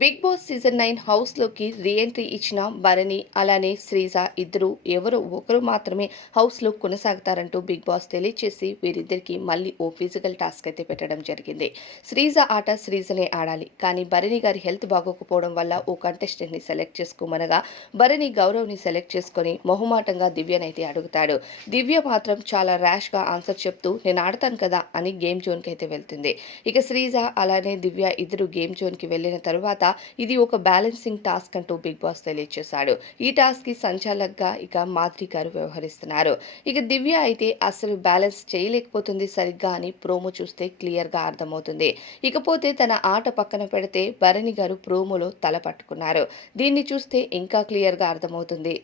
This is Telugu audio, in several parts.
బిగ్ బాస్ సీజన్ నైన్ హౌస్లోకి రీఎంట్రీ ఇచ్చిన భరణి అలానే శ్రీజ ఇద్దరు ఎవరో ఒకరు మాత్రమే హౌస్లో కొనసాగుతారంటూ బిగ్ బాస్ తెలియచేసి వీరిద్దరికి మళ్ళీ ఓ ఫిజికల్ టాస్క్ అయితే పెట్టడం జరిగింది. శ్రీజ ఆట శ్రీజనే ఆడాలి. కానీ భరణి గారి హెల్త్ బాగోకపోవడం వల్ల ఓ కంటెస్టెంట్ని సెలెక్ట్ చేసుకోమనగా భరణి గౌరవ్ని సెలెక్ట్ చేసుకొని మొహమాటంగా దివ్యనైతే అడుగుతాడు. దివ్య మాత్రం చాలా ర్యాష్గా ఆన్సర్ చెప్తూ నేను ఆడతాను కదా అని గేమ్ జోన్కి అయితే వెళ్తుంది. ఇక శ్రీజ అలానే దివ్య ఇద్దరు గేమ్ జోన్కి వెళ్ళిన తర్వాత ఇది ఒక బ్యాలెన్సింగ్ టాస్క్ అంటూ బిగ్ బాస్ తెలియజేశాడు ఈ టాస్క్కి ఇక మాధురి గారు వ్యవహరిస్తున్నారు. ఇక దివ్య అయితే అసలు బ్యాలెన్స్ చేయలేకపోతుంది సరిగ్గా అని ప్రోమో చూస్తే క్లియర్గా అర్థమవుతుంది. ఇకపోతే తన ఆట పక్కన పెడితే భరణి గారు ప్రోమోలో తల పట్టుకున్నారు. దీన్ని చూస్తే ఇంకా క్లియర్గా అర్థమవుతుంది.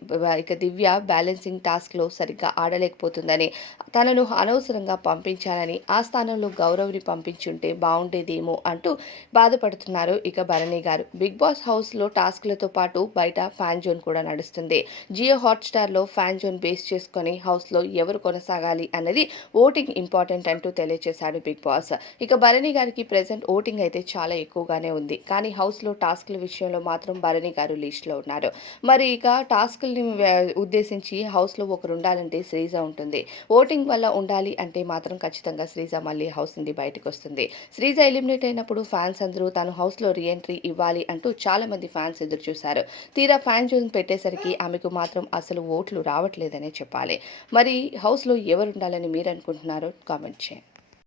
ఇక దివ్య బ్యాలెన్సింగ్ టాస్క్లో సరిగ్గా ఆడలేకపోతుందని తనను అనవసరంగా పంపించానని ఆ స్థానంలో గౌరవ్ని పంపించుంటే బాగుండేదేమో అంటూ బాధపడుతున్నారు ఇక భరణి గారు. బిగ్ బాస్ హౌస్లో టాస్క్లతో పాటు బయట ఫ్యాన్ జోన్ కూడా నడుస్తుంది. జియో హాట్స్టార్లో ఫ్యాన్ జోన్ బేస్ చేసుకొని హౌస్లో ఎవరు కొనసాగాలి అన్నది ఓటింగ్ ఇంపార్టెంట్ అంటూ తెలియజేశాడు బిగ్ బాస్. ఇక భరణి గారికి ప్రెసెంట్ ఓటింగ్ అయితే చాలా ఎక్కువగానే ఉంది. కానీ హౌస్లో టాస్క్ల విషయంలో మాత్రం భరణి గారు లిస్ట్లో ఉన్నారు. మరి ఇక టాస్క్ని ఉద్దేశించి హౌస్లో ఒకరు ఉండాలంటే శ్రీజ ఉంటుంది. ఓటింగ్ వల్ల ఉండాలి అంటే మాత్రం ఖచ్చితంగా శ్రీజ మళ్ళీ హౌస్ నుండి బయటకు వస్తుంది శ్రీజ ఎలిమినేట్ అయినప్పుడు ఫ్యాన్స్ అందరూ తాను హౌస్లో రీఎంట్రీ ఇవ్వాలి అంటూ చాలా మంది ఫ్యాన్స్ ఎదురు చూశారు తీరా ఫ్యాన్ జోన్ పెట్టేసరికి ఆమెకు మాత్రం అసలు ఓట్లు రావట్లేదనే చెప్పాలి. మరి హౌస్లో ఎవరు ఉండాలని మీరు అనుకుంటున్నారో కామెంట్ చేయండి.